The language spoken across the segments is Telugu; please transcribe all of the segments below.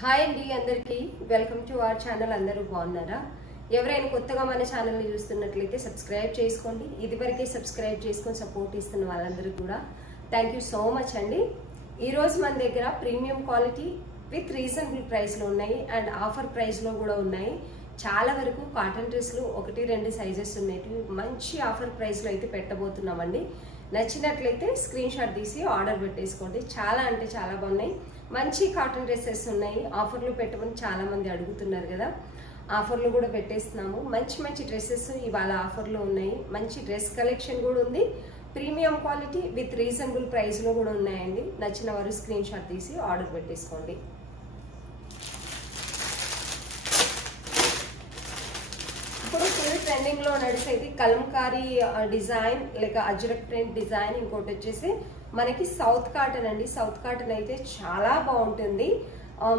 హాయ్ అండి అందరికీ వెల్కమ్ టు అవర్ ఛానల్. అందరూ బాగున్నారా? ఎవరైనా కొత్తగా మన ఛానల్ని చూస్తున్నట్లయితే సబ్స్క్రైబ్ చేసుకోండి. ఇదివరకే సబ్స్క్రైబ్ చేసుకొని సపోర్ట్ ఇస్తున్న వాళ్ళందరికీ కూడా థ్యాంక్ యూ సో మచ్ అండి. ఈరోజు మన దగ్గర ప్రీమియం క్వాలిటీ విత్ రీజనబుల్ ప్రైస్లో ఉన్నాయి అండ్ ఆఫర్ ప్రైస్లో కూడా ఉన్నాయి. చాలా వరకు కాటన్ డ్రెస్లు 1-2 సైజెస్ ఉన్నాయి. మంచి ఆఫర్ ప్రైస్లో అయితే పెట్టబోతున్నామండి. నచ్చినట్లయితే స్క్రీన్ షాట్ తీసి ఆర్డర్ పెట్టేసుకోండి. చాలా అంటే చాలా బాగున్నాయి. మంచి కాటన్ డ్రెస్సెస్ ఉన్నాయి. ఆఫర్లు పెట్టమని చాలా మంది అడుగుతున్నారు కదా, ఆఫర్లు కూడా పెట్టేస్తున్నాము. మంచి మంచి డ్రెస్సెస్ ఇవాళ ఆఫర్లో ఉన్నాయి. మంచి డ్రెస్ కలెక్షన్ కూడా ఉంది. ప్రీమియం క్వాలిటీ విత్ రీజనబుల్ ప్రైస్లో కూడా ఉన్నాయండి. నచ్చిన వారు స్క్రీన్ షాట్ తీసి ఆర్డర్ పెట్టేసుకోండి. ఇప్పుడు ఫుల్ ట్రెండింగ్ లో నడిచేది కలంకారీ డిజైన్ లేక అజ్రక్ ప్రింట్ డిజైన్. ఇంకోటి వచ్చేసి మనకి సౌత్ కాటన్ అండి. సౌత్ కాటన్ అయితే చాలా బాగుంటుంది.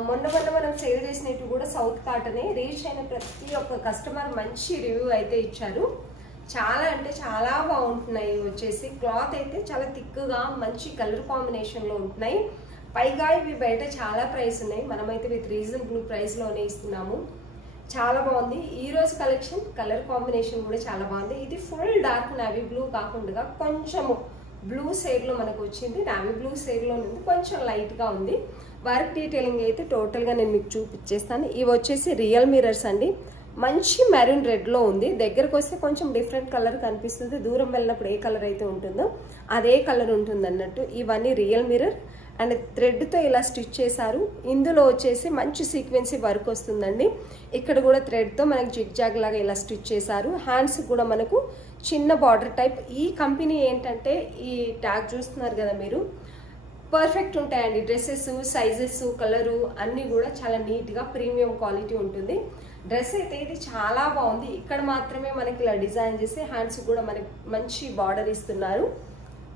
మొన్న మనం సేల్ చేసినట్టు కూడా సౌత్ కాటనే. రీచ్ అయిన ప్రతి ఒక్క కస్టమర్ మంచి రివ్యూ అయితే ఇచ్చారు. చాలా అంటే చాలా బాగుంటున్నాయి. వచ్చేసి క్లాత్ అయితే చాలా థిక్గా మంచి కలర్ కాంబినేషన్ లో ఉంటున్నాయి. పైగా ఇవి బయట చాలా ప్రైస్ ఉన్నాయి. మనమైతే విత్ రీజనబుల్ ప్రైస్ లోనే ఇస్తున్నాము. చాలా బాగుంది. ఈ రోజు కలెక్షన్ కలర్ కాంబినేషన్ కూడా చాలా బాగుంది. ఇది ఫుల్ డార్క్ నావీ బ్లూ కాకుండా కొంచెము బ్లూ షేడ్ లో మనకు వచ్చింది. నావీ బ్లూ షేడ్ లో ఉంది, కొంచెం లైట్ గా ఉంది. వర్క్ డీటెయిలింగ్ అయితే టోటల్ గా నేను మీకు చూపించేస్తాను. ఇవి వచ్చేసి రియల్ మిర్రర్స్ అండి. మంచి మెరూన్ రెడ్ లో ఉంది. దగ్గరకు వస్తే కొంచెం డిఫరెంట్ కలర్ కనిపిస్తుంది. దూరం వెళ్ళినప్పుడు ఏ కలర్ అయితే ఉంటుందో అదే కలర్ ఉంటుంది అన్నట్టు. ఇవన్నీ రియల్ మిర్రర్ అండ్ థ్రెడ్ తో ఇలా స్టిచ్ చేశారు. ఇందులో వచ్చేసి మంచి సీక్వెన్సీ వర్క్ వస్తుందండి. ఇక్కడ కూడా థ్రెడ్ తో మనకు జిగ్ జాగ్ లాగా ఇలా స్టిచ్ చేశారు. హ్యాండ్స్ కూడా మనకు చిన్న బార్డర్ టైప్. ఈ కంపెనీ ఏంటంటే ఈ ట్యాగ్ చూస్తున్నారు కదా మీరు, పర్ఫెక్ట్ ఉంటాయండి. డ్రెస్సెస్ సైజెస్ కలరు అన్ని కూడా చాలా నీట్ గా ప్రీమియం క్వాలిటీ ఉంటుంది. డ్రెస్ అయితే ఇది చాలా బాగుంది. ఇక్కడ మాత్రమే మనకి ఇలా డిజైన్ చేసి హ్యాండ్స్ కూడా మనకి మంచి బార్డర్ ఇస్తున్నారు.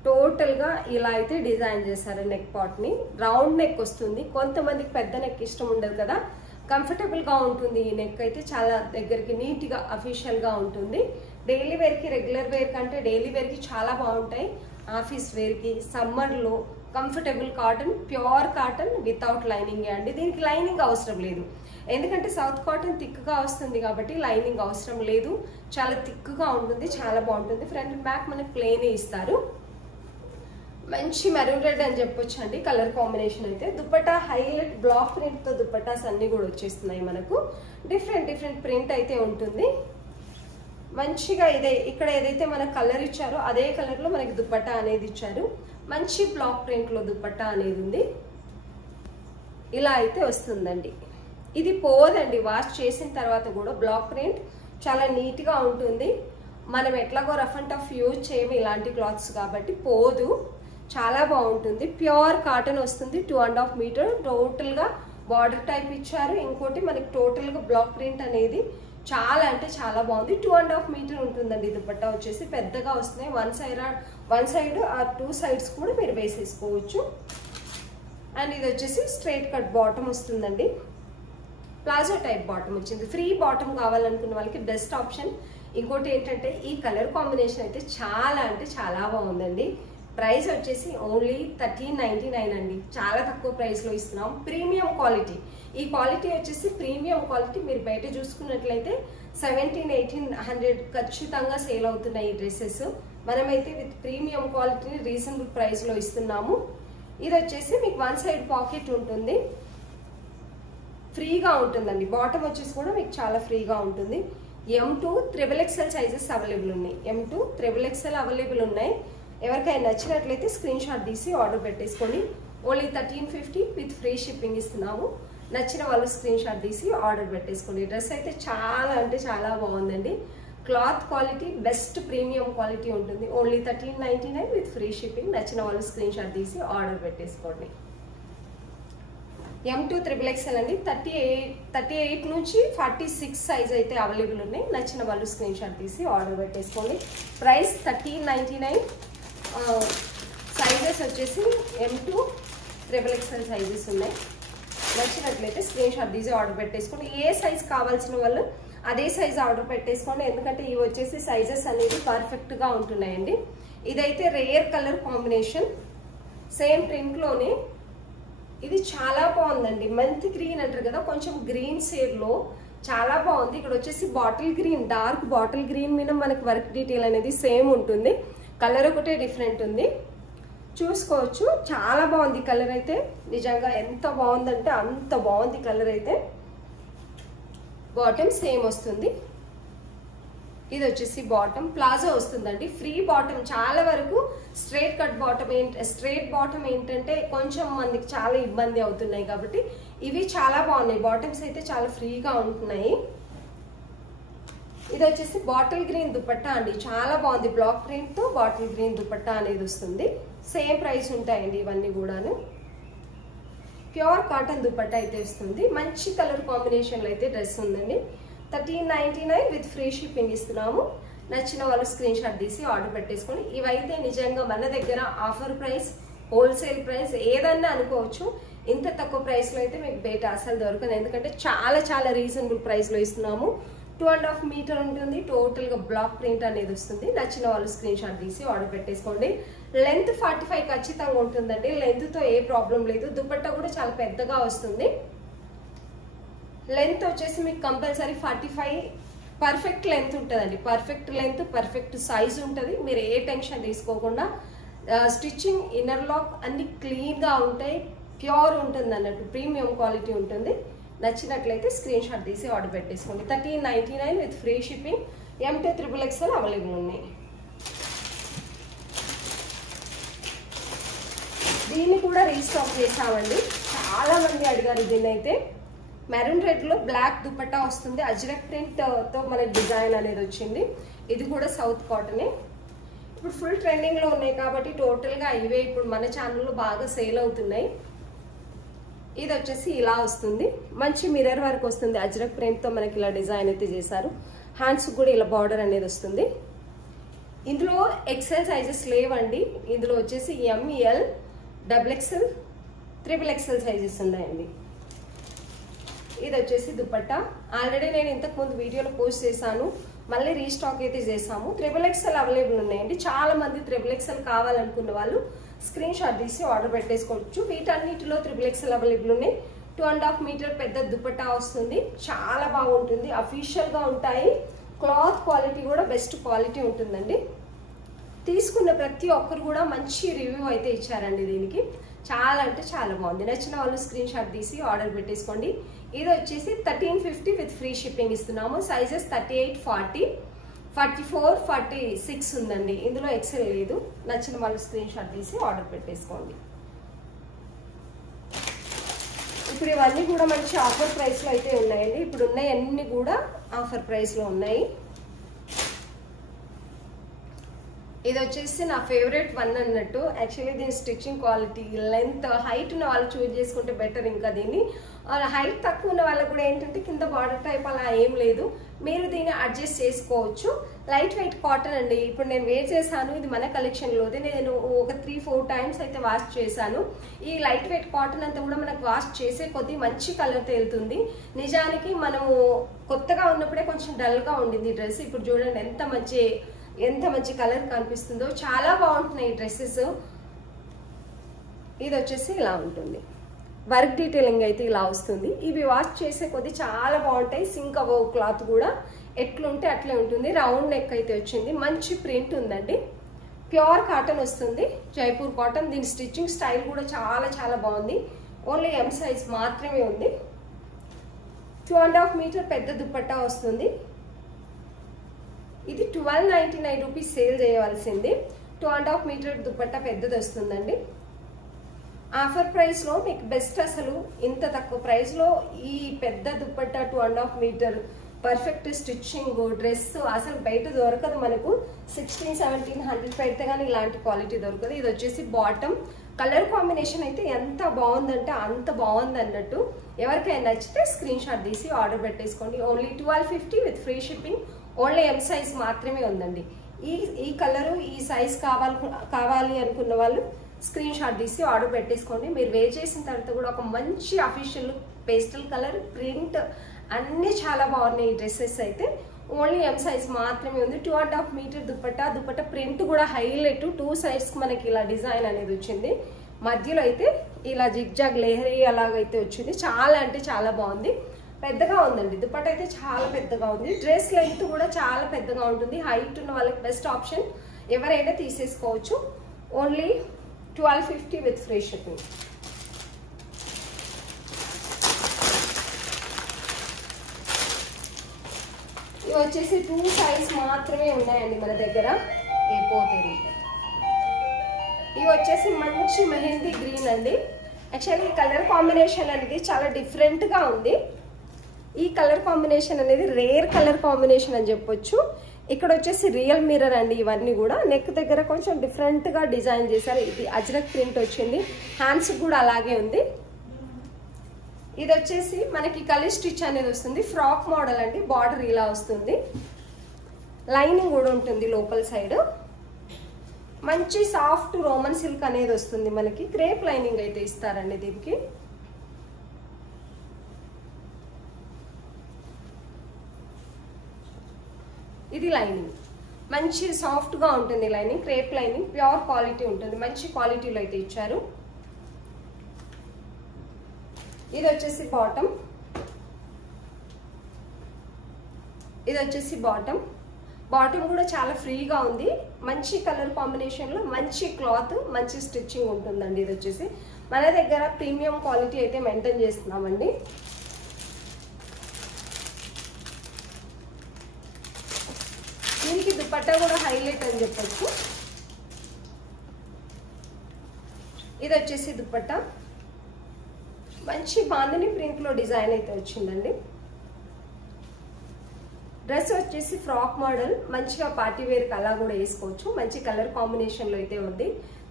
టోటల్ గా ఇలా అయితే డిజైన్ చేశారు. నెక్ పార్ట్ ని రౌండ్ నెక్ వస్తుంది. కొంతమందికి పెద్ద నెక్ ఇష్టం ఉండదు కదా, కంఫర్టబుల్ గా ఉంటుంది. ఈ నెక్ అయితే చాలా దగ్గరికి నీట్ గా అఫీషియల్ గా ఉంటుంది. డైలీ వేర్ కి రెగ్యులర్ వేర్ కంటే డైలీ వేర్ కి చాలా బాగుంటాయి. ఆఫీస్ వేర్ కి సమ్మర్ లో comfortable cotton, pure cotton without lining అండి. దీనికి లైనింగ్ అవసరం లేదు, ఎందుకంటే సౌత్ కాటన్ థిక్ గా వస్తుంది కాబట్టి లైనింగ్ అవసరం లేదు. చాలా థిక్ గా ఉంటుంది, చాలా బాగుంటుంది. ఫ్రంట్ అండ్ బ్యాక్ మనకి ప్లెయిన్ ఇస్తారు. మంచి మెరూన్ రెడ్ అని చెప్పొచ్చు అండి కలర్ కాంబినేషన్ అయితే. దుపట్టా హైలైట్ బ్లాక్ ప్రింట్ తో దుపట్టాస్ అన్ని కూడా వచ్చేస్తున్నాయి. మనకు డిఫరెంట్ ప్రింట్ అయితే ఉంటుంది. మంచిగా ఇదే ఇక్కడ ఏదైతే మనకు కలర్ ఇచ్చారో అదే కలర్ లో మనకి దుపట్టా అనేది ఇచ్చారు. మంచి బ్లాక్ ప్రింట్ లో దుపట్టా అనేది ఉంది. ఇలా అయితే వస్తుందండి. ఇది పోదండి, వాష్ చేసిన తర్వాత కూడా బ్లాక్ ప్రింట్ చాలా నీట్ గా ఉంటుంది. మనం ఎట్లాగో రఫ్ అండ్ టఫ్ యూజ్ చేయము ఇలాంటి క్లాత్స్ కాబట్టి పోదు. చాలా బాగుంటుంది. ప్యూర్ కాటన్ వస్తుంది. 2.5 మీటర్ టోటల్ గా బార్డర్ టైప్ ఇచ్చారు. ఇంకోటి మనకి టోటల్ గా బ్లాక్ ప్రింట్ అనేది చాలా అంటే చాలా బాగుంది. 2.5 మీటర్ ఉంటుందండి. దుపట్టా వచ్చేసి పెద్దగా వస్తున్నాయి. వన్ సైడ్ ఆర్ 2 సైడ్స్ కూడా మీరు వేసేసుకోవచ్చు. అండ్ ఇది వచ్చేసి స్ట్రైట్ కట్ బాటమ్ వస్తుందండి. ప్లాజో టైప్ బాటమ్ వచ్చింది. ఫ్రీ బాటమ్ కావాలనుకున్న వాళ్ళకి బెస్ట్ ఆప్షన్. ఇంకోటి ఏంటంటే ఈ కలర్ కాంబినేషన్ అయితే చాలా అంటే చాలా బాగుందండి. ప్రైస్ వచ్చేసి ఓన్లీ 1399 అండి. చాలా తక్కువ ప్రైస్ లో ఇస్తున్నాం. Premium quality. ఈ క్వాలిటీ వచ్చేసి ప్రీమియం క్వాలిటీ. మీరు బయట చూసుకున్నట్లయితే 1700-1800 ఖచ్చితంగా సేల్ అవుతున్నాయి ఈ డ్రెస్సెస్. మనమైతే విత్ ప్రీమియం క్వాలిటీని రీజనబుల్ ప్రైస్ లో ఇస్తున్నాము. ఇది వచ్చేసి మీకు వన్ సైడ్ పాకెట్ ఉంటుంది. ఫ్రీగా ఉంటుందండి. బాటమ్ వచ్చేసి కూడా మీకు చాలా ఫ్రీగా ఉంటుంది. M2 XXL సైజెస్ అవైలబుల్ ఉన్నాయి. M2 XXL అవైలబుల్ ఉన్నాయి. ఎవరికైనా నచ్చినట్లయితే స్క్రీన్ షాట్ తీసి ఆర్డర్ పెట్టేసుకోండి. ఓన్లీ 1350 విత్ ఫ్రీ షిప్పింగ్ ఇస్తున్నాము. నచ్చిన వాళ్ళు స్క్రీన్ షాట్ తీసి ఆర్డర్ పెట్టేసుకోండి. డ్రెస్ అయితే చాలా అంటే చాలా బాగుందండి. Cloth quality best premium quality ఉంటుంది. Only 1399 with free shipping. నచ్చిన వాళ్ళు స్క్రీన్ షాట్ తీసి ఆర్డర్ పెట్టేసుకోండి. M2 XXL అండి. 38 నుంచి 46 సైజ్ అయితే అవైలబుల్ ఉన్నాయి. నచ్చిన వాళ్ళు స్క్రీన్ షాట్ తీసి ఆర్డర్ పెట్టేసుకోండి. ప్రైస్ 1399. సైజెస్ వచ్చేసి M2 XXL సైజెస్ ఉన్నాయి. నచ్చినట్లయితే స్క్రీన్ షాట్ తీసి ఆర్డర్ పెట్టేసుకోండి. ఏ సైజ్ కావాల్సిన వాళ్ళు అదే సైజ్ ఆర్డర్ పెట్టేసుకోండి. ఎందుకంటే ఇవి వచ్చేసి సైజెస్ అనేది పర్ఫెక్ట్ గా ఉంటున్నాయండి. ఇదైతే rare colour combination. Same print లోనే ఇది చాలా బాగుందండి, మెంతి గ్రీన్ అంటారు కదా, కొంచెం గ్రీన్ షేడ్ లో చాలా బాగుంది. ఇక్కడ వచ్చేసి bottle green, dark bottle green మీద మనకి వర్క్ డీటెయిల్ అనేది సేమ్ ఉంటుంది, కలర్ ఒకటే డిఫరెంట్ ఉంది. చూసుకోవచ్చు, చాలా బాగుంది కలర్ అయితే. నిజంగా ఎంత బాగుందంటే అంత బాగుంది కలర్ అయితే. బాటమ్ సేమ్ వస్తుంది. ఇది వచ్చేసి బాటమ్ ప్లాజో వస్తుందండి, ఫ్రీ బాటమ్. చాలా వరకు straight cut bottom straight bottom ఏంటంటే కొంచెం మందికి చాలా ఇబ్బంది అవుతున్నాయి కాబట్టి ఇవి చాలా బాగున్నాయి. బాటమ్స్ అయితే చాలా ఫ్రీగా ఉంటున్నాయి. ఇది వచ్చేసి బాటిల్ గ్రీన్ దుపట్టా అండి, చాలా బాగుంది. బ్లాక్ ప్రింట్ తో బాటిల్ గ్రీన్ దుపట్టా అనేది వస్తుంది. సేమ్ ప్రైస్ ఉంటాయండి ఇవన్నీ కూడాను. ప్యూర్ కాటన్ దుపట్టా అయితే వస్తుంది. మంచి కలర్ కాంబినేషన్ లో అయితే డ్రెస్ ఉందండి. 1399 విత్ ఫ్రీ షిప్పింగ్ ఇస్తున్నాము. నచ్చిన వాళ్ళు స్క్రీన్ షాట్ తీసి ఆర్డర్ పెట్టేసుకోండి. ఇవైతే నిజంగా మన దగ్గర ఆఫర్ ప్రైస్, హోల్సేల్ ప్రైస్ ఏదన్నా అనుకోవచ్చు. ఇంత తక్కువ ప్రైస్ లో అయితే మీకు బయట అసలు దొరకదు, ఎందుకంటే చాలా చాలా రీజనబుల్ ప్రైస్ లో ఇస్తున్నాము. 2.5 మీటర్ ఉంటుంది, టోటల్ గా బ్లాక్ ప్రింట్ అనేది వస్తుంది. నచ్చిన వాళ్ళు స్క్రీన్ షాట్ తీసి ఆర్డర్ పెట్టేసుకోండి. లెంత్ 45 ఖచ్చితంగా ఉంటుందండి, లెంత్ తో ఏ ప్రాబ్లం లేదు. దుపట్టా కూడా చాలా పెద్దగా వస్తుంది. లెంత్ వచ్చేసి మీకు కంపల్సరీ 45 పర్ఫెక్ట్ లెంత్ ఉంటుందండి. పర్ఫెక్ట్ లెంత్, పర్ఫెక్ట్ సైజ్ ఉంటుంది. మీరు ఏ టెన్షన్ తీసుకోకుండా స్టిచ్చింగ్, ఇన్నర్ లాక్ అన్ని క్లీన్ గా ఉంటాయి. ప్యూర్ ఉంటుంది అన్నట్టు, ప్రీమియం క్వాలిటీ ఉంటుంది. నచ్చినట్లయితే స్క్రీన్ షాట్ తీసి ఆర్డర్ పెట్టేసుకోండి. 1399 with free shipping. M2 XXL available ఉన్నాయి. దీన్ని కూడా రీస్టాక్ చేసామండి, చాలా మంది అడిగారు దీన్ని అయితే. మెరూన్ రెడ్ లో బ్లాక్ దుపట్టా వస్తుంది, అజ్రక్ ప్రింట్ తో మన డిజైన్ అనేది వచ్చింది. ఇది కూడా సౌత్ కాటనే. ఇప్పుడు ఫుల్ ట్రెండింగ్ లో ఉన్నాయి కాబట్టి టోటల్ గా ఇవే ఇప్పుడు మన ఛానల్లో బాగా సేల్ అవుతున్నాయి. ఇది వచ్చేసి ఇలా వస్తుంది, మంచి మిర్రర్ వర్క్ వస్తుంది. అజ్రక్ ప్రింట్ తో మనకి ఇలా డిజైన్ అయితే చేశారు. హ్యాండ్స్ కూడా ఇలా బార్డర్ అనేది వస్తుంది. ఇందులో ఎక్సెల్ సైజెస్ లేవండి. ఇందులో వచ్చేసి ML, XXL, XXL సైజెస్ ఉన్నాయండి. ఇది వచ్చేసి దుపట్టా. ఆల్రెడీ నేను ఇంతకు ముందు వీడియోలో పోస్ట్ చేశాను, మళ్ళీ రీస్టాక్ అయితే చేసాము. XXL అవైలబుల్ ఉన్నాయండి. చాలా మంది XXL కావాలనుకున్న వాళ్ళు స్క్రీన్ షాట్ తీసి ఆర్డర్ పెట్టేసుకోవచ్చు. వీటన్నిటిలో XXL అవైలబుల్ ఉన్నాయి. 2.5 మీటర్ పెద్ద దుపట్టా వస్తుంది, చాలా బాగుంటుంది. అఫీషియల్ గా ఉంటాయి. క్లాత్ క్వాలిటీ కూడా బెస్ట్ క్వాలిటీ ఉంటుందండి. తీసుకున్న ప్రతి ఒక్కరు కూడా మంచి రివ్యూ అయితే ఇచ్చారండి దీనికి. చాలా అంటే చాలా బాగుంది. నచ్చిన వాళ్ళు స్క్రీన్ షాట్ తీసి ఆర్డర్ పెట్టేసుకోండి. ఇది వచ్చేసి 1350 విత్ ఫ్రీ షిప్పింగ్ ఇస్తున్నాము. సైజెస్ 38, 40, 44, 46 ఉందండి. ఇందులో XL లేదు. నచ్చిన వాళ్ళు స్క్రీన్ షాట్ తీసి ఆర్డర్ పెట్టేసుకోండి. ఇప్పుడు ఇవన్నీ కూడా మంచి ఆఫర్ ప్రైస్ లో అయితే ఉన్నాయండి. ఇప్పుడు ఉన్నాయి అన్ని కూడా ఆఫర్ ప్రైస్ లో ఉన్నాయి. ఇది వచ్చేసి నా ఫేవరెట్ వన్ అన్నట్టు. యాక్చువల్లీ దీని స్టిచ్చింగ్ క్వాలిటీ, లెంత్, హైట్ ఉన్న వాళ్ళు చూస్ చేసుకుంటే బెటర్. ఇంకా దీన్ని హైట్ తక్కువ ఉన్న వాళ్ళకు కూడా ఏంటంటే కింద బార్డర్ టైప్ అలా ఏం లేదు, మీరు దీన్ని అడ్జస్ట్ చేసుకోవచ్చు. లైట్ వెయిట్ కాటన్ అండి. ఇప్పుడు నేను వేర్ చేశాను, ఇది మన కలెక్షన్ లోది. నేను ఒక 3-4 టైమ్స్ అయితే వాష్ చేశాను. ఈ లైట్ వెయిట్ కాటన్ అంతా కూడా మనకు వాష్ చేసే కొద్దీ మంచి కలర్ తేలుతుంది. నిజానికి మనము కొత్తగా ఉన్నప్పుడే కొంచెం డల్ గా ఉండింది డ్రెస్. ఇప్పుడు చూడండి ఎంత మంచి కలర్ కనిపిస్తుందో. చాలా బాగుంటున్నాయి డ్రెస్సెస్. ఇది వచ్చేసి ఇలా ఉంటుంది, వర్క్ డీటెయిలింగ్ అయితే ఇలా వస్తుంది. ఇవి వాష్ చేసే కొద్ది చాలా బాగుంటాయి. సింక్ అవ్వవు, క్లాత్ కూడా ఎట్లుంటే అట్లే ఉంటుంది. రౌండ్ నెక్ అయితే వచ్చింది, మంచి ప్రింట్ ఉందండి. ప్యూర్ కాటన్ వస్తుంది, జైపూర్ కాటన్. దీని స్టిచ్చింగ్ స్టైల్ కూడా చాలా చాలా బాగుంది. ఓన్లీ M సైజ్ మాత్రమే ఉంది. 2.5 మీటర్ పెద్ద దుపట్టా వస్తుంది. ఇది 1299 రూపీస్ సేల్ చేయవలసింది. 2.5 మీటర్ దుపట్టా పెద్దది వస్తుందండి. ఆఫర్ ప్రైస్ లో మీకు బెస్ట్. అసలు ఇంత తక్కువ ప్రైస్ లో ఈ పెద్ద dupatta 2.5 metre perfect stitching dress అసలు బయట దొరకదు మనకు. 1600-1700 పెడితే కానీ ఇలాంటి క్వాలిటీ దొరకదు. ఇది వచ్చేసి బాటమ్. కలర్ కాంబినేషన్ అయితే ఎంత బాగుందంటే అంత బాగుంది అన్నట్టు. ఎవరికైనా నచ్చితే స్క్రీన్ షాట్ తీసి ఆర్డర్ పెట్టేసుకోండి. Only 1250 with free shipping. Only M size మాత్రమే ఉందండి. ఈ కలరు, ఈ సైజ్ కావాలి అనుకున్న వాళ్ళు స్క్రీన్ షాట్ తీసి ఆర్డర్ పెట్టేసుకోండి. మీరు వేర్ చేసిన తర్వాత కూడా ఒక మంచి అఫీషియల్ పేస్టల్ కలర్, ప్రింట్ అన్నీ చాలా బాగున్నాయి ఈ డ్రెస్సెస్ అయితే. ఓన్లీ M సైజ్ మాత్రమే ఉంది. 2.5 మీటర్ దుపట్టా ప్రింట్ కూడా హైలైట్. 2 సైడ్స్ మనకి ఇలా డిజైన్ అనేది వచ్చింది. మధ్యలో అయితే ఇలా జిగ్జాగ్ లేహరీ అలాగైతే వచ్చింది. చాలా అంటే చాలా బాగుంది. పెద్దగా ఉందండి దుపట్టా అయితే, చాలా పెద్దగా ఉంది. డ్రెస్ లెంత్ కూడా చాలా పెద్దగా ఉంటుంది. హైట్ ఉన్న వాళ్ళకి బెస్ట్ ఆప్షన్, ఎవరైనా తీసేసుకోవచ్చు. Only 1250 with free shipping. ఇవి వచ్చేసి 2 సైజ్ మాత్రమే ఉన్నాయండి మన దగ్గర. పోతాయి. ఇవి వచ్చేసి మంచి మెహందీ గ్రీన్ అండి. యాక్చువల్లీ ఈ కలర్ కాంబినేషన్ అనేది చాలా డిఫరెంట్గా ఉంది. ఈ కలర్ కాంబినేషన్ అనేది రేర్ కలర్ కాంబినేషన్ అని చెప్పొచ్చు. ఇక్కడ వచ్చేసి రియల్ మిర్రర్ అండి. ఇవన్నీ కూడా నెక్ దగ్గర కొంచెం డిఫరెంట్గా డిజైన్ చేశారు. ఇది అజ్రక్ ప్రింట్ వచ్చింది. హ్యాండ్స్ కూడా అలాగే ఉంది. ఇది వచ్చేసి మనకి కలీ స్టిచ్ అనేది వస్తుంది. ఫ్రాక్ మోడల్ అండి. బార్డర్ ఇలా వస్తుంది. లైనింగ్ కూడా ఉంటుంది లోపల సైడ్. మంచి సాఫ్ట్ రోమన్ సిల్క్ అనేది వస్తుంది మనకి. క్రేప్ లైనింగ్ అయితే ఇస్తారండి దీనికి. ఇది లైనింగ్ మంచి సాఫ్ట్ గా ఉంటుంది. Lining crepe lining, pure quality ఉంటుంది. మంచి క్వాలిటీలో అయితే ఇచ్చారు. ఇది వచ్చేసి బాటమ్. ఇది వచ్చేసి బాటమ్. బాటమ్ కూడా చాలా ఫ్రీగా ఉంది. మంచి కలర్ కాంబినేషన్ లో మంచి క్లాత్, మంచి స్టిచ్చింగ్ ఉంటుందండి. ఇది వచ్చేసి మన దగ్గర ప్రీమియం క్వాలిటీ అయితే మెయింటైన్ చేస్తున్నామండి. దీనికి దుపట్టా కూడా హైలైట్ అని చెప్పొచ్చు. ఇది వచ్చేసి దుపట్టా మంచి బాందిని ప్రింట్ లో డిజైన్ అయితే వచ్చిందండి. డ్రెస్ వచ్చేసి ఫ్రాక్ మోడల్, మంచిగా పార్టీ వేర్ అలా కూడా వేసుకోవచ్చు. మంచి కలర్ కాంబినేషన్ లో అయితే ఉంది.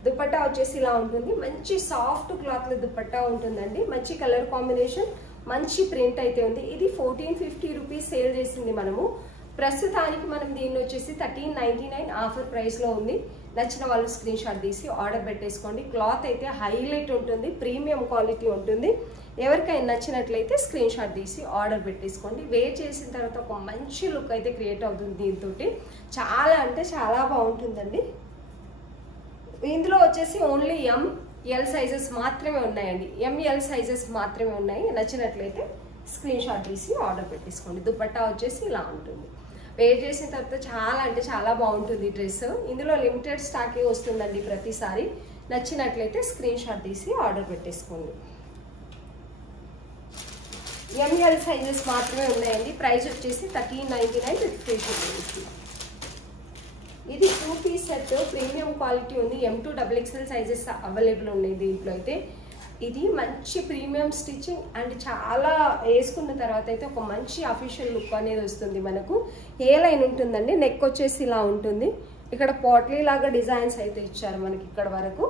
దుపట్టా వచ్చేసి ఇలా ఉంటుంది. మంచి సాఫ్ట్ క్లాత్ లో దుపట్టా ఉంటుందండి. మంచి కలర్ కాంబినేషన్, మంచి ప్రింట్ అయితే ఉంది. ఇది 1450 రూపీస్ సేల్ చేసింది మనము. ప్రస్తుతానికి మనం దీన్ని వచ్చేసి 1399 ఆఫర్ ప్రైస్ లో ఉంది. నచ్చిన వాళ్ళు స్క్రీన్ షాట్ తీసి ఆర్డర్ పెట్టేసుకోండి. క్లాత్ అయితే హైలైట్ ఉంటుంది, ప్రీమియం క్వాలిటీ ఉంటుంది. ఎవరికైనా నచ్చినట్లయితే స్క్రీన్ షాట్ తీసి ఆర్డర్ పెట్టేసుకోండి. వేర్ చేసిన తర్వాత ఒక మంచి లుక్ అయితే క్రియేట్ అవుతుంది. దీంతో చాలా అంటే చాలా బాగుంటుందండి. ఇందులో వచ్చేసి ఓన్లీ ML సైజెస్ మాత్రమే ఉన్నాయండి. ML సైజెస్ మాత్రమే ఉన్నాయి. నచ్చినట్లయితే స్క్రీన్ షాట్ తీసి ఆర్డర్ పెట్టేసుకోండి. దుపట్టా వచ్చేసి ఇలా ఉంటుంది. వేర్ చేసిన తర్వాత చాలా అంటే చాలా బాగుంటుంది డ్రెస్. ఇందులో లిమిటెడ్ స్టాకే వస్తుందండి ప్రతిసారి. నచ్చినట్లయితే స్క్రీన్ షాట్ తీసి ఆర్డర్ పెట్టేసుకోండి. ML సైజెస్ మాత్రమే ఉన్నాయండి. ప్రైస్ వచ్చేసి 1399 విత్ ఫ్రీ షిప్పింగ్. ఇది 2 పీస్ సెట్, ప్రీమియం క్వాలిటీ ఉంది. M2 XXL సైజెస్ అవైలబుల్ ఉన్నాయి దీంట్లో అయితే. ఇది మంచి ప్రీమియం స్టిచ్చింగ్ అండ్ చాలా వేసుకున్న తర్వాత అయితే ఒక మంచి అఫీషియల్ లుక్ అనేది వస్తుంది మనకు. ఏ లైన్ ఉంటుందండి, నెక్ వచ్చేసి ఇలా ఉంటుంది. ఇక్కడ పాట్లీ లాగా డిజైన్స్ అయితే ఇచ్చారు మనకి ఇక్కడ వరకు.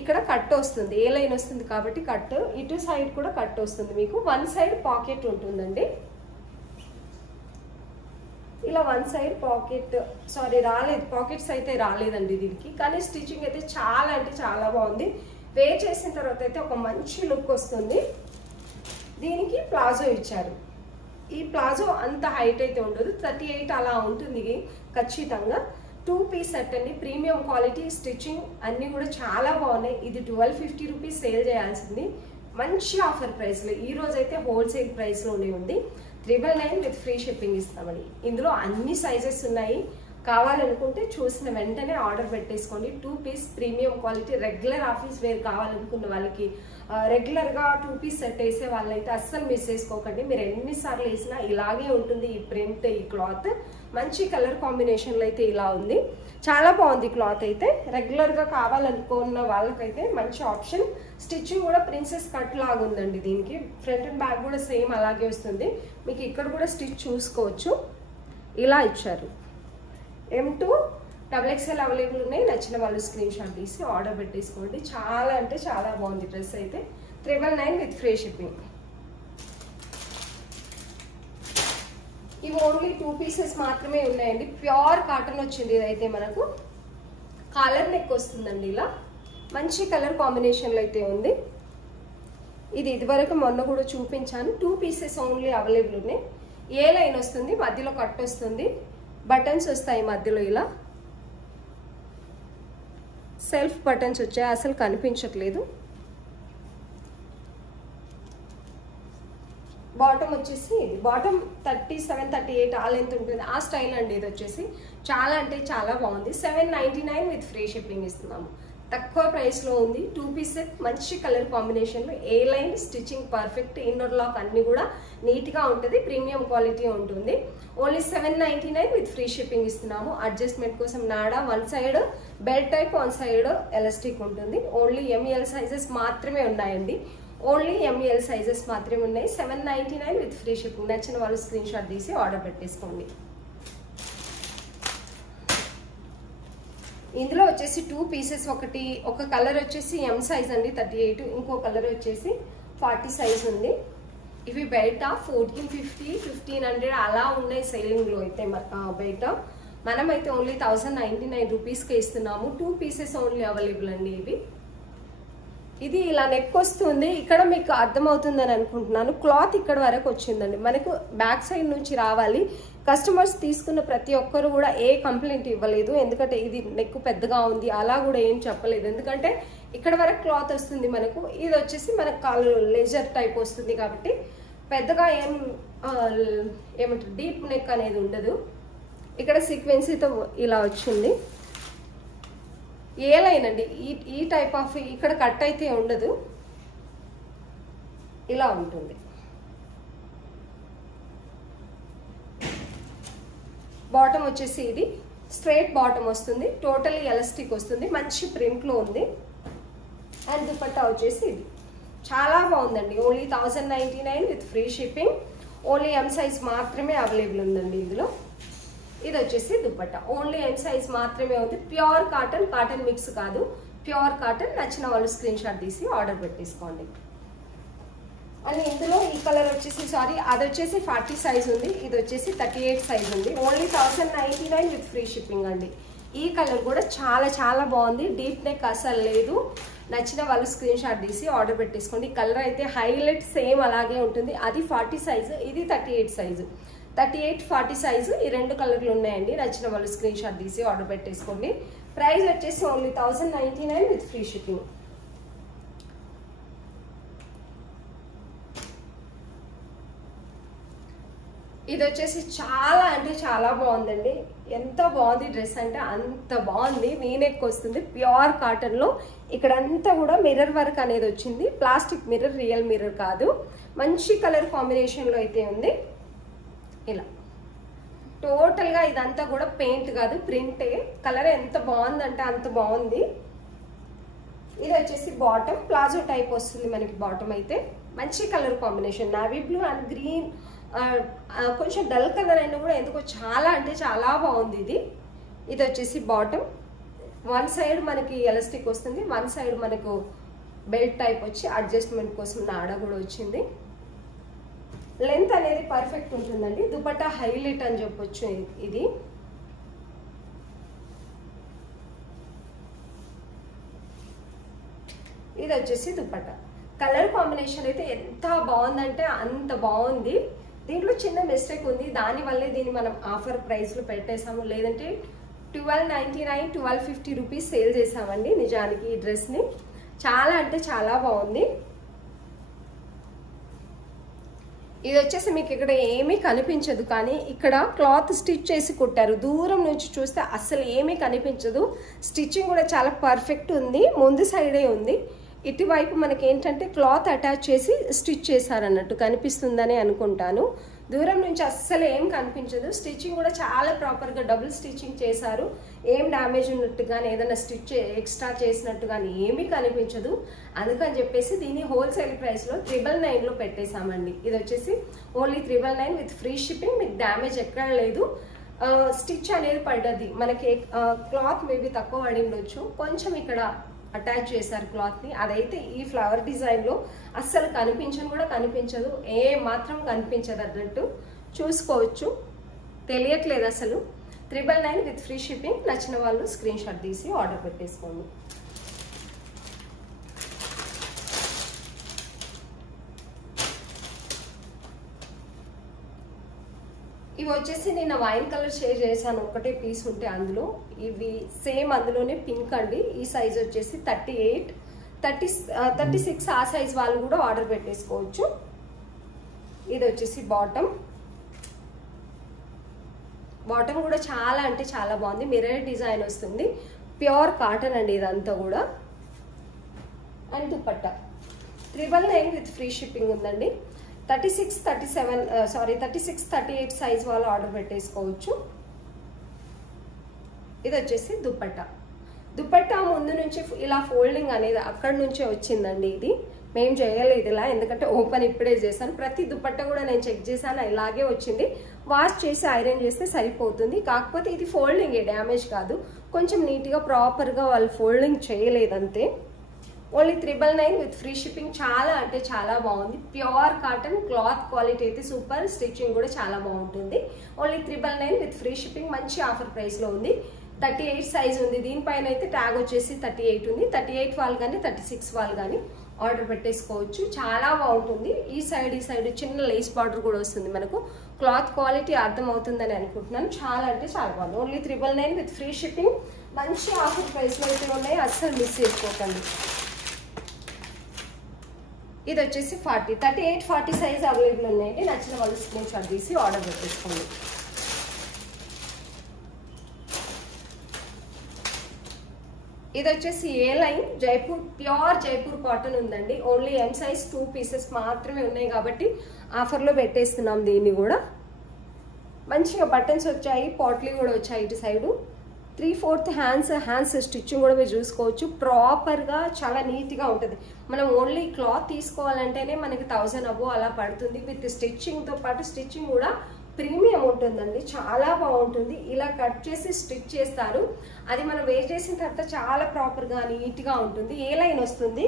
ఇక్కడ కట్ వస్తుంది, ఏ లైన్ వస్తుంది కాబట్టి కట్. ఇటు సైడ్ కూడా కట్ వస్తుంది మీకు. వన్ సైడ్ పాకెట్ ఉంటుందండి. ఇలా వన్ సైడ్ పాకెట్, సారీ రాలేదు, పాకెట్స్ అయితే రాలేదండి దీనికి. కానీ స్టిచ్చింగ్ అయితే చాలా అంటే చాలా బాగుంది. వేర్ చేసిన తర్వాత అయితే ఒక మంచి లుక్ వస్తుంది. దీనికి ప్లాజో ఇచ్చారు. ఈ ప్లాజో అంత హైట్ అయితే ఉండదు, 38 అలా ఉంటుంది ఖచ్చితంగా. 2 పీస్ సెట్ అండి. ప్రీమియం క్వాలిటీ, స్టిచ్చింగ్ అన్ని కూడా చాలా బాగున్నాయి. ఇది 1250 రూపీస్ సేల్ చేయాల్సింది. మంచి ఆఫర్ ప్రైస్ లో ఈ రోజు అయితే హోల్సేల్ ప్రైస్ లోనే ఉంది. 999 విత్ ఫ్రీ షిప్పింగ్ ఇస్తామని. ఇందులో అన్ని సైజెస్ ఉన్నాయి. కావాలనుకుంటే చూసిన వెంటనే ఆర్డర్ పెట్టేసుకోండి. 2 piece premium quality, regular office wear కావాలనుకున్న వాళ్ళకి, రెగ్యులర్ గా 2 పీస్ సెట్ వేసే వాళ్ళైతే అస్సలు మిస్ చేసుకోకండి. మీరు ఎన్నిసార్లు వేసినా ఇలాగే ఉంటుంది ఈ ప్రింట్, ఈ క్లాత్. మంచి కలర్ కాంబినేషన్ లో అయితే ఇలా ఉంది. చాలా బాగుంది క్లాత్ అయితే. రెగ్యులర్ గా కావాలనుకున్న వాళ్ళకైతే మంచి ఆప్షన్. స్టిచ్చింగ్ కూడా ప్రిన్సెస్ కట్ లాగా ఉందండి దీనికి. ఫ్రంట్ అండ్ బ్యాక్ కూడా సేమ్ అలాగే వస్తుంది. మీకు ఇక్కడ కూడా స్టిచ్ చూసుకోవచ్చు. ఇలా ఇచ్చారు. M2 XXL అవైలబుల్ ఉన్నాయి. నచ్చిన వాళ్ళు స్క్రీన్ షాట్ తీసి ఆర్డర్ పెట్టేసుకోండి. చాలా అంటే చాలా బాగుంది డ్రెస్ అయితే. 999 విత్ ఫ్రీ షిప్పింగ్. ఇవి ఓన్లీ 2 పీసెస్ మాత్రమే ఉన్నాయండి. ప్యూర్ కాటన్ వచ్చింది ఇదైతే మనకు. కాలర్ నెక్ వస్తుందండి ఇలా. మంచి కలర్ కాంబినేషన్ లో అయితే ఉంది. ఇది ఇదివరకు మొన్న కూడా చూపించాను. 2 పీసెస్ ఓన్లీ అవైలబుల్ ఉన్నాయి. ఏ లైన్ వస్తుంది, మధ్యలో కట్ వస్తుంది, బటన్స్ వస్తాయి మధ్యలో ఇలా. సెల్ఫ్ బటన్స్ వచ్చాయి, అసలు కనిపించట్లేదు. బాటమ్ వచ్చేసి ఇది బాటమ్ 37, 38 ఆ లెంత్ ఉంటుంది, ఆ స్టైల్ అండి. ఇది వచ్చేసి చాలా అంటే చాలా బాగుంది. 799 విత్ ఫ్రీ షిప్పింగ్ ఇస్తున్నాము. తక్కువ ప్రైస్లో ఉంది. 2 పీస్ సెట్, మంచి కలర్ కాంబినేషన్లో, A line stitching perfect, inner lock అన్ని కూడా నీట్గా ఉంటుంది, ప్రీమియం క్వాలిటీ ఉంటుంది. ఓన్లీ 799 విత్ ఫ్రీ షిప్పింగ్ ఇస్తున్నాము. అడ్జస్ట్మెంట్ కోసం నాడా, one side belt type, one side elastic ఉంటుంది. ఓన్లీ ఎంఎల్ సైజెస్ మాత్రమే ఉన్నాయండి. ఓన్లీ ఎంఎల్ సైజెస్ మాత్రమే ఉన్నాయి. 799 విత్ ఫ్రీ షిప్పింగ్. నచ్చిన వాళ్ళు స్క్రీన్ షాట్ తీసి ఆర్డర్ పెట్టేసుకోండి. ఇందులో వచ్చేసి 2 పీసెస్, ఒక కలర్ వచ్చేసి ఎం సైజ్ అండి 38, ఇంకో కలర్ వచ్చేసి 40 సైజ్ ఉంది. ఇవి బయట 1450, 1500 అలా ఉన్నాయి సేలింగ్లో అయితే. బయట మనమైతే ఓన్లీ 1099 రూపీస్కే ఇస్తున్నాము. 2 పీసెస్ ఓన్లీ అవైలబుల్ అండి. ఇది ఇలా నెక్ వస్తుంది. ఇక్కడ మీకు అర్థమవుతుందని అనుకుంటున్నాను. క్లాత్ ఇక్కడ వరకు వచ్చిందండి. మనకు బ్యాక్ సైడ్ నుంచి రావాలి. కస్టమర్స్ తీసుకున్న ప్రతి ఒక్కరు కూడా ఏ కంప్లైంట్ ఇవ్వలేదు, ఎందుకంటే ఇది నెక్ పెద్దగా ఉంది అలా కూడా ఏం చెప్పలేదు. ఎందుకంటే ఇక్కడ వరకు క్లాత్ వస్తుంది మనకు. ఇది వచ్చేసి మనకు కాలు లేజర్ టైప్ వస్తుంది కాబట్టి పెద్దగా ఏమంటారు డీప్ నెక్ అనేది ఉండదు. ఇక్కడ సీక్వెన్సీతో ఇలా వచ్చింది. ఏ లైన్ అండి, ఈ టైప్ ఆఫ్ ఇక్కడ కట్ అయితే ఉండదు, ఇలా ఉంటుంది. బాటమ్ వచ్చేసి ఇది స్ట్రైట్ బాటమ్ వస్తుంది, టోటలీ ఎలాస్టిక్ వస్తుంది, మంచి ప్రింట్లో ఉంది. అండ్ దుపట్టా వచ్చేసి ఇది చాలా బాగుందండి. Only 1099 with free shipping. Only M size మాత్రమే అవైలబుల్ ఉందండి ఇందులో. ఇది వచ్చేసి దుపట్టా, ఓన్లీ ఎం సైజ్ మాత్రమే ఉంది. ప్యూర్ కాటన్, కాటన్ మిక్స్ కాదు, ప్యూర్ కాటన్. నచ్చిన వాళ్ళు స్క్రీన్ షాట్ తీసి ఆర్డర్ పెట్టేసుకోండి. అండ్ ఇందులో ఈ కలర్ వచ్చేసి అది వచ్చేసి 40 సైజ్ ఉంది, ఇది వచ్చేసి 38 సైజ్ ఉంది. ఓన్లీ 1099 విత్ ఫ్రీ షిప్పింగ్ అండి. ఈ కలర్ కూడా చాలా చాలా బాగుంది. డీప్ నెక్ అసలు లేదు. నచ్చిన వాళ్ళు స్క్రీన్ షాట్ తీసి ఆర్డర్ పెట్టేసుకోండి. కలర్ అయితే హైలైట్ సేమ్ అలాగే ఉంటుంది. అది 40 సైజు, ఇది 38 సైజు. 38, 40 సైజు ఈ 2 కలర్లు ఉన్నాయండి. నచ్చిన వాళ్ళు స్క్రీన్ షాట్ తీసి ఆర్డర్ పెట్టేసుకోండి. ప్రైస్ వచ్చేసి ఓన్లీ 1099 విత్ ఫ్రీ షిప్పింగ్. ఇది వచ్చేసి చాలా అంటే చాలా బాగుందండి. ఎంత బాగుంది డ్రెస్ అంటే అంత బాగుంది. వీనెక్ వస్తుంది, ప్యూర్ కాటన్ లో. ఇక్కడంతా కూడా మిర్రర్ వర్క్ అనేది వచ్చింది. ప్లాస్టిక్ మిర్రర్, రియల్ మిర్రర్ కాదు. మంచి కలర్ కాంబినేషన్ లో అయితే ఉంది. ఇలా టోటల్ గా ఇదంతా కూడా పెయింట్ కాదు, ప్రింటే. కలర్ ఎంత బాగుందంటే అంత బాగుంది. ఇది వచ్చేసి బాటమ్, ప్లాజో టైప్ వస్తుంది మనకి బాటమ్ అయితే. మంచి colour combination, navy blue and green, కొంచెం డల్ కలర్ అయినా కూడా ఎందుకో చాలా అంటే చాలా బాగుంది ఇది. ఇది వచ్చేసి బాటమ్, వన్ సైడ్ మనకి ఎలాస్టిక్ వస్తుంది, వన్ సైడ్ మనకు బెల్ట్ టైప్ వచ్చి అడ్జస్ట్మెంట్ కోసం నాడా కూడా వచ్చింది. లెంత్ అనేది పర్ఫెక్ట్ ఉంటుందండి. దుపట్టా హైలైట్ అని చెప్పొచ్చు ఇది. ఇది వచ్చేసి దుపట్టా. కలర్ కాంబినేషన్ అయితే ఎంత బాగుందంటే అంత బాగుంది. దీంట్లో చిన్న మిస్టేక్ ఉంది, దానివల్లే దీన్ని మనం ఆఫర్ ప్రైస్లో పెట్టేసాము. లేదంటే 1299, 1250 రూపీస్ సేల్ చేసామండి నిజానికి ఈ డ్రెస్ని. చాలా అంటే చాలా బాగుంది. ఇది వచ్చేసి మీకు ఇక్కడ ఏమీ కనిపించదు, కానీ ఇక్కడ క్లాత్ స్టిచ్ చేసి కుట్టారు. దూరం నుంచి చూస్తే అస్సలు ఏమీ కనిపించదు. స్టిచ్చింగ్ కూడా చాలా పర్ఫెక్ట్ ఉంది. ముందు సైడే ఉంది. ఇటువైపు మనకి ఏంటంటే క్లాత్ అటాచ్ చేసి స్టిచ్ చేశారన్నట్టు కనిపిస్తుందని అనుకుంటాను. దూరం నుంచి అస్సలు ఏం కనిపించదు. స్టిచ్చింగ్ కూడా చాలా ప్రాపర్గా డబుల్ స్టిచ్చింగ్ చేశారు. ఏం డ్యామేజ్ ఉన్నట్టు కానీ ఏదైనా స్టిచ్ ఎక్స్ట్రా చేసినట్టు కానీ ఏమీ కనిపించదు. అందుకని చెప్పేసి దీన్ని హోల్సేల్ ప్రైస్లో 999లో పెట్టేశామండి. ఇది వచ్చేసి ఓన్లీ 999 విత్ ఫ్రీ షిప్పింగ్. మీకు డ్యామేజ్ ఎక్కడ లేదు. స్టిచ్ అనేది పడ్డది మనకి, క్లాత్ మేబీ తక్కువ పడి ఉండొచ్చు. కొంచెం ఇక్కడ అటాచ్ చేశారు క్లాత్ని. అదైతే ఈ ఫ్లవర్ డిజైన్లో అస్సలు కనిపించదు. ఏ మాత్రం కనిపించదు అన్నట్టు చూసుకోవచ్చు. తెలియట్లేదు అసలు. 999 విత్ ఫ్రీ షిప్పింగ్. నచ్చిన వాళ్ళు స్క్రీన్ షాట్ తీసి ఆర్డర్ పెట్టేసుకోండి. ఇవి వచ్చేసి నేను వైన్ కలర్ షేర్ చేశాను, ఒకటే పీస్ ఉంటే అందులో. ఇవి సేమ్ అందులోనే పింక్ అండి. ఈ సైజ్ వచ్చేసి 38, 36 ఆ సైజ్ వాళ్ళు కూడా ఆర్డర్ పెట్టేసుకోవచ్చు. ఇది వచ్చేసి బాటమ్. బాటమ్ కూడా చాలా అంటే చాలా బాగుంది, మిర్రర్ డిజైన్ వస్తుంది, ప్యూర్ కాటన్ అండి ఇదంతా కూడా. And dupatta 999 with free shipping ఉందండి. 36-38 సైజ్ వాళ్ళు ఆర్డర్ పెట్టేసుకోవచ్చు. ఇది వచ్చేసి దుపట్టా. దుపట్టా ముందు నుంచి ఇలా ఫోల్డింగ్ అనేది అక్కడి నుంచే వచ్చిందండి. ఇది మేము చేయలేదు ఇలా, ఎందుకంటే ఓపెన్ ఇప్పుడే చేశాను. ప్రతి దుపట్టా కూడా నేను చెక్ చేశాను, ఇలాగే వచ్చింది. వాష్ చేసి ఐరన్ చేస్తే సరిపోతుంది. కాకపోతే ఇది ఫోల్డింగ్ డ్యామేజ్ కాదు, కొంచెం నీట్గా ప్రాపర్గా వాళ్ళు ఫోల్డింగ్ చేయలేదంతే. Only 999 with free shipping. చాలా అంటే చాలా బాగుంది, ప్యూర్ కాటన్, క్లాత్ క్వాలిటీ అయితే సూపర్, స్టిచ్చింగ్ కూడా చాలా బాగుంటుంది. Only 999 with free shipping. మంచి ఆఫర్ ప్రైస్లో ఉంది. 38 సైజ్ ఉంది, దీనిపైన అయితే ట్యాగ్ వచ్చేసి 38 ఉంది. 38 వాళ్ళు కానీ 36 వాళ్ళు కానీ ఆర్డర్ పెట్టేసుకోవచ్చు. చాలా బాగుంటుంది. ఈ సైడ్ చిన్న లేస్ బార్డర్ కూడా వస్తుంది మనకు. క్లాత్ క్వాలిటీ అర్థం అవుతుందని అనుకుంటున్నాను. చాలా అంటే చాలా బాగుంది. Only 999 with free shipping. మంచి ఆఫర్ ప్రైస్లో అయితే ఉన్నాయి, అస్సలు మిస్ చేసుకోకండి. ఇది వచ్చేసి 38-40 సైజ్ అవైలబుల్ ఉన్నాయండి. నచ్చిన వాళ్ళు స్క్రీన్ షాట్ తీసి ఆర్డర్ పెట్టేసుకోండి. ఇది వచ్చేసి A line Jaipur, pure Jaipur cotton ఉందండి. ఓన్లీ ఎం సైజ్ 2 పీసెస్ మాత్రమే ఉన్నాయి కాబట్టి ఆఫర్లో పెట్టేస్తున్నాం దీన్ని కూడా. మంచిగా బటన్స్ వచ్చాయి, పాట్లీ కూడా వచ్చాయి ఇటు సైడు. 3/4 హ్యాండ్స్ స్టిచ్చింగ్ కూడా మీరు చూసుకోవచ్చు. ప్రాపర్గా చాలా నీట్గా ఉంటుంది. మనం ఓన్లీ క్లాత్ తీసుకోవాలంటేనే మనకి 1000 అబో అలా పడుతుంది. విత్ స్టిచ్చింగ్తో పాటు స్టిచ్చింగ్ కూడా ప్రీమియం ఉంటుందండి, చాలా బాగుంటుంది. ఇలా కట్ చేసి స్టిచ్ చేస్తారు, అది మనం వేర్ చేసిన తర్వాత చాలా ప్రాపర్గా నీట్గా ఉంటుంది. ఏ లైన్ వస్తుంది,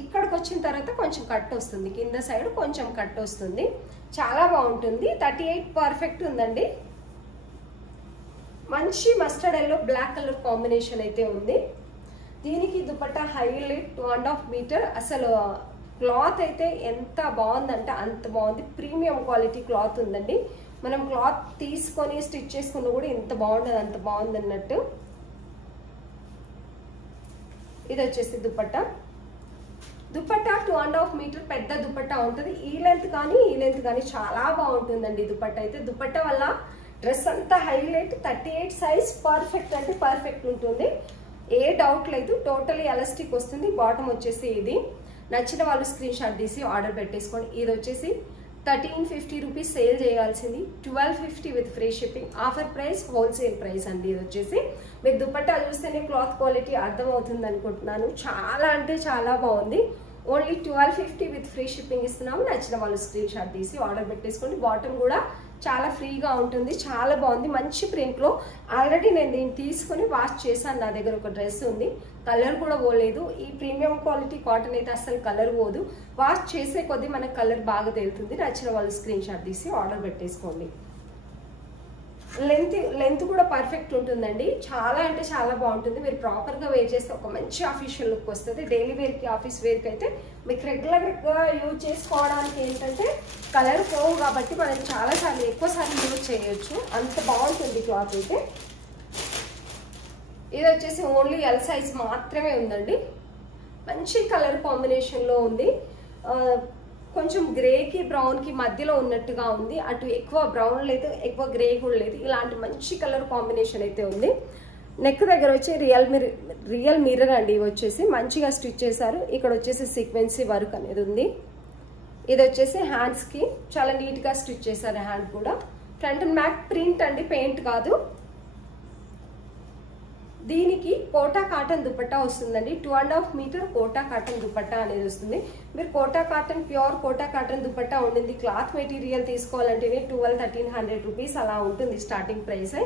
ఇక్కడికి వచ్చిన తర్వాత కొంచెం కట్ వస్తుంది, కింద సైడ్ కొంచెం కట్ వస్తుంది. చాలా బాగుంటుంది. 38 పర్ఫెక్ట్ ఉందండి. మంచి mustard yellow black colour combination అయితే ఉంది. దీనికి దుపట్టా హైలైట్ 2.5 మీటర్. అసలు క్లాత్ అయితే ఎంత బాగుందంటే అంత బాగుంది. ప్రీమియం క్వాలిటీ క్లాత్ ఉందండి. మనం క్లాత్ తీసుకొని స్టిచ్ చేసుకున్న కూడా ఇంత బాగుండదు, అంత బాగుంది అన్నట్టు. ఇది వచ్చేసి దుపట్టా. దుపట్టా 2.5 మీటర్ పెద్ద దుపట్టా ఉంటుంది. ఈ లెంత్ కానీ చాలా బాగుంటుందండి దుపట్టా అయితే. దుపట్టా వల్ల డ్రెస్ అంతా హైలైట్. 38 సైజ్ పర్ఫెక్ట్ అంటే పర్ఫెక్ట్ ఉంటుంది, ఏ డౌట్ లేదు. టోటలీ ఎలాస్టిక్ వస్తుంది. బాటమ్ వచ్చేసి ఇది. నచ్చిన వాళ్ళు స్క్రీన్ షాట్ తీసి ఆర్డర్ పెట్టేసుకోండి. ఇది వచ్చేసి 1350 రూపీస్ సేల్ చేయాల్సింది, 1250 with free shipping. Offer price, wholesale price అండి. ఇది వచ్చేసి మీరు దుపట్టా చూస్తేనే క్లాత్ క్వాలిటీ అర్థమవుతుంది అనుకుంటున్నాను. చాలా అంటే చాలా బాగుంది. ఓన్లీ 1250 విత్ ఫ్రీ షిప్పింగ్ ఇస్తున్నాము. నచ్చిన వాళ్ళు స్క్రీన్ షాట్ తీసి ఆర్డర్ పెట్టేసుకోండి. బాటమ్ కూడా చాలా ఫ్రీగా ఉంటుంది, చాలా బాగుంది. మంచి ప్రింట్లో. ఆల్రెడీ నేను దీన్ని తీసుకుని వాష్ చేశాను. నా దగ్గర ఒక డ్రెస్ ఉంది, కలర్ కూడా పోలేదు. ఈ ప్రీమియం క్వాలిటీ కాటన్ అయితే అసలు కలర్ పోదు. వాష్ చేసే కొద్దీ మనకు కలర్ బాగా తేలుతుంది. నచ్చిన వాళ్ళు స్క్రీన్ షాట్ తీసి ఆర్డర్ పెట్టేసుకోండి. లెంత్ కూడా పర్ఫెక్ట్ ఉంటుందండి. చాలా అంటే చాలా బాగుంటుంది. మీరు ప్రాపర్గా వేర్ చేస్తే ఒక మంచి ఆఫీషియల్ లుక్ వస్తుంది. డైలీ వేర్కి, ఆఫీస్ వేర్కి అయితే మీకు రెగ్యులర్గా యూజ్ చేసుకోవడానికి ఏంటంటే కలర్ పోవు కాబట్టి మనం చాలాసార్లు ఎక్కువసార్లు యూజ్ చేయొచ్చు. అంత బాగుంటుంది క్లాత్ అయితే. ఇది వచ్చేసి ఓన్లీ ఎల్ సైజ్ మాత్రమే ఉందండి. మంచి కలర్ కాంబినేషన్లో ఉంది. కొంచెం గ్రేకి బ్రౌన్కి మధ్యలో ఉన్నట్టుగా ఉంది. అటు ఎక్కువ బ్రౌన్ లేదు, ఎక్కువ గ్రే కూడా లేదు. ఇలాంటి మంచి కలర్ కాంబినేషన్ అయితే ఉంది. నెక్ దగ్గర వచ్చి రియల్ మిర్రర్ అండి. ఇవి వచ్చేసి మంచిగా స్టిచ్ చేశారు. ఇక్కడ వచ్చేసి సీక్వెన్సీ వర్క్ అనేది ఉంది. ఇది వచ్చేసి హ్యాండ్స్కి చాలా నీట్గా స్టిచ్ చేశారు. హ్యాండ్ కూడా ఫ్రంట్ అండ్ బ్యాక్ ప్రింట్ అండి, పెయింట్ కాదు. దీనికి కోటా కాటన్ దుపట్టా వస్తుందండి. 2.5 మీటర్ కోటా కాటన్ దుపట్టా అనేది వస్తుంది. మీరు Kota cotton, pure Kota cotton dupatta ఉండింది. క్లాత్ మెటీరియల్ తీసుకోవాలంటేనే 1200-1300 రూపీస్ అలా ఉంటుంది స్టార్టింగ్ ప్రైస్.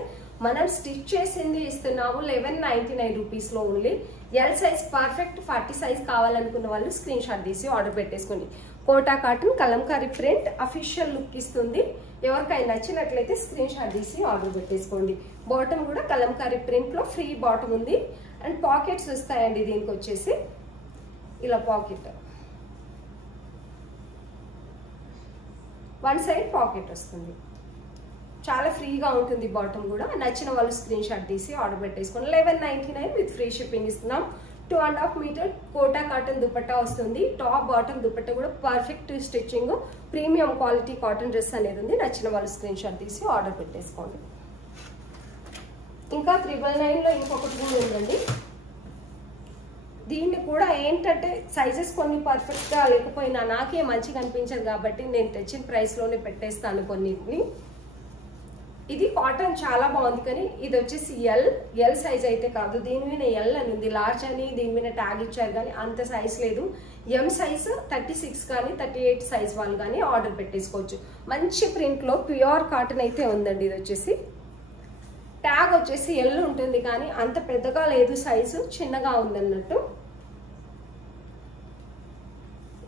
మనం స్టిచ్ చేసింది ఇస్తున్నాము 1199 రూపీస్లో only. L size perfect. 40 size కావాలనుకున్న వాళ్ళు స్క్రీన్ షాట్ తీసి ఆర్డర్ పెట్టేసుకోండి. Kota cotton Kalamkari print official look ఇస్తుంది. ఎవరికైనా నచ్చినట్లయితే స్క్రీన్ షాట్ తీసి ఆర్డర్ పెట్టేసుకోండి. బాటమ్ కూడా కలంకారీ ప్రింట్లో ఫ్రీ బాటమ్ ఉంది. అండ్ పాకెట్స్ వస్తాయండి దీనికి వచ్చేసి ఇలా పాకెట్, వన్ సైడ్ పాకెట్ వస్తుంది. చాలా ఫ్రీగా ఉంటుంది బాటమ్ కూడా. నచ్చిన వాళ్ళు స్క్రీన్ షాట్ తీసి ఆర్డర్ పెట్టేసుకోండి. 1199 విత్ ఫ్రీ షిప్పింగ్ ఇస్తున్నాం. 2.5 మీటర్ కోటా కాటన్ దుపట్టా వస్తుంది. టాప్ బాటమ్ దుపట్టా కూడా perfect stitching, premium quality cotton dress అనేది ఉంది. నచ్చిన వాళ్ళు స్క్రీన్ షాట్ తీసి ఆర్డర్ పెట్టేసుకోండి. ఇంకా 999లో ఇంకొకటి కూడా ఉందండి. దీన్ని కూడా ఏంటంటే సైజెస్ కొన్ని పర్ఫెక్ట్గా లేకపోయినా నాకే మంచిగా అనిపించదు కాబట్టి నేను తెచ్చిన ప్రైస్లోనే పెట్టేస్తాను కొన్నిటిని. ఇది కాటన్ చాలా బాగుంది, కానీ ఇది వచ్చేసి ఎల్ సైజ్ అయితే కాదు. దీని మీద ఎల్ అని ఉంది, లార్జ్ అని దీని మీద ట్యాగ్ ఇచ్చారు, కానీ అంత సైజ్ లేదు. ఎం సైజ్ 36 కానీ 38 సైజ్ వాళ్ళు కానీ ఆర్డర్ పెట్టేసుకోవచ్చు. మంచి ప్రింట్లో ప్యూర్ కాటన్ అయితే ఉందండి. ఇది వచ్చేసి ట్యాగ్ వచ్చేసి ఎల్ ఉంటుంది, కానీ అంత పెద్దగా లేదు, సైజు చిన్నగా ఉందన్నట్టు.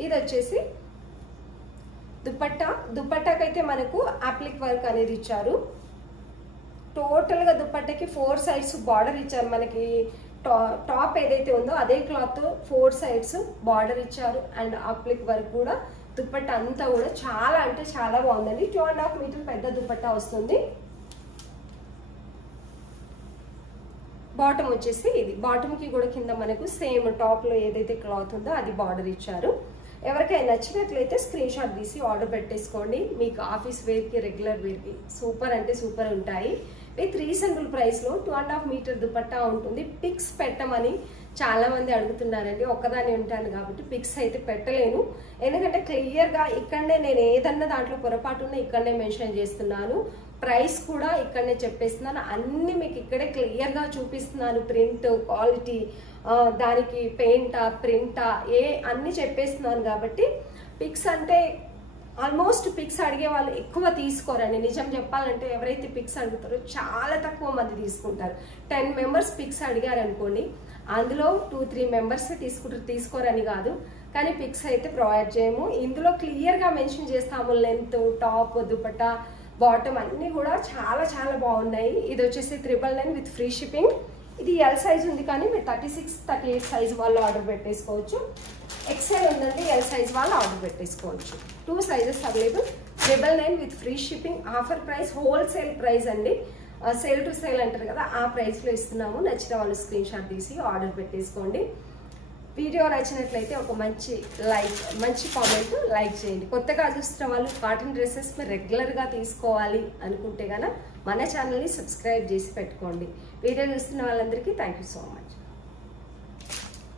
ఇది వచ్చేసి దుపట్టాకైతే మనకు అప్లిక్ వర్క్ అనేది ఇచ్చారు. టోటల్ గా దుపట్టాకి 4 సైడ్స్ బార్డర్ ఇచ్చారు. మనకి టాప్ ఏదైతే ఉందో అదే క్లాత్ 4 సైడ్స్ బార్డర్ ఇచ్చారు. అండ్ అప్లిక్ వర్క్ కూడా దుపట్టా అంతా కూడా చాలా అంటే చాలా బాగుందండి. 2.5 మీటర్ పెద్ద దుపట్టా వస్తుంది. బాటమ్ వచ్చేసి ఇది, బాటమ్ కి కూడా కింద మనకు సేమ్ టాప్ లో ఏదైతే క్లాత్ ఉందో అది బార్డర్ ఇచ్చారు. ఎవరికైనా నచ్చినట్లయితే స్క్రీన్ షాట్ తీసి ఆర్డర్ పెట్టేసుకోండి. మీకు ఆఫీస్ వేర్కి రెగ్యులర్ వేర్కి సూపర్ అంటే సూపర్ ఉంటాయి. విత్ రీజనబుల్ ప్రైస్లో 2.5 మీటర్ దుపట్టా ఉంటుంది. పిక్స్ పెట్టమని చాలా మంది అడుగుతున్నారండి. ఒక్కదాన్ని ఉంటాను కాబట్టి పిక్స్ అయితే పెట్టలేను, ఎందుకంటే క్లియర్గా ఇక్కడనే నేను ఏదన్నా దాంట్లో పొరపాటు ఉన్నా ఇక్కడనే మెన్షన్ చేస్తున్నాను. ప్రైస్ కూడా ఇక్కడనే చెప్పేస్తున్నాను. అన్ని మీకు ఇక్కడే క్లియర్గా చూపిస్తున్నాను. ప్రింట్ క్వాలిటీ, దానికి పెయింటా ప్రింటా అన్ని చెప్పేస్తున్నాను. కాబట్టి పిక్స్ అంటే ఆల్మోస్ట్ పిక్స్ అడిగే వాళ్ళు ఎక్కువ తీసుకోరండి. నిజం చెప్పాలంటే ఎవరైతే పిక్స్ అడుగుతారో చాలా తక్కువ మంది తీసుకుంటారు. 10 మెంబర్స్ పిక్స్ అడిగారు అనుకోండి, అందులో 2-3 మెంబర్స్ తీసుకోరని కాదు, కానీ పిక్స్ అయితే ప్రొవైడ్ చేయము. ఇందులో క్లియర్గా మెన్షన్ చేస్తాము. లెంత్, టాప్, దుపట్టా, బాటమ్ అన్ని కూడా చాలా చాలా బాగున్నాయి. ఇది వచ్చేసి 999 విత్ ఫ్రీ షిప్పింగ్. ఇది ఎల్ సైజ్ ఉంది, కానీ మీరు 36, 38 సైజ్ వాళ్ళు ఆర్డర్ పెట్టేసుకోవచ్చు. ఎక్సెల్ ఉందండి, ఎల్ సైజ్ వాళ్ళు ఆర్డర్ పెట్టేసుకోవచ్చు. 2 sizes available. 999 with free shipping. Offer price, wholesale price అండి. సేల్ టు సేల్ అంటారు కదా, ఆ ప్రైస్లో ఇస్తున్నాము. నచ్చిన వాళ్ళు స్క్రీన్ షాట్ తీసి ఆర్డర్ పెట్టేసుకోండి. వీడియో నచ్చినట్లయితే ఒక మంచి కామెంట్ లైక్ చేయండి. కొత్తగా చూస్తున్న వాళ్ళు కాటన్ డ్రెస్సెస్ మీరు రెగ్యులర్గా తీసుకోవాలి అనుకుంటే కనుక మన ఛానల్ని సబ్స్క్రైబ్ చేసి పెట్టుకోండి. వీడియో చూస్తున్న వాళ్ళందరికీ థ్యాంక్ యూ సో మచ్.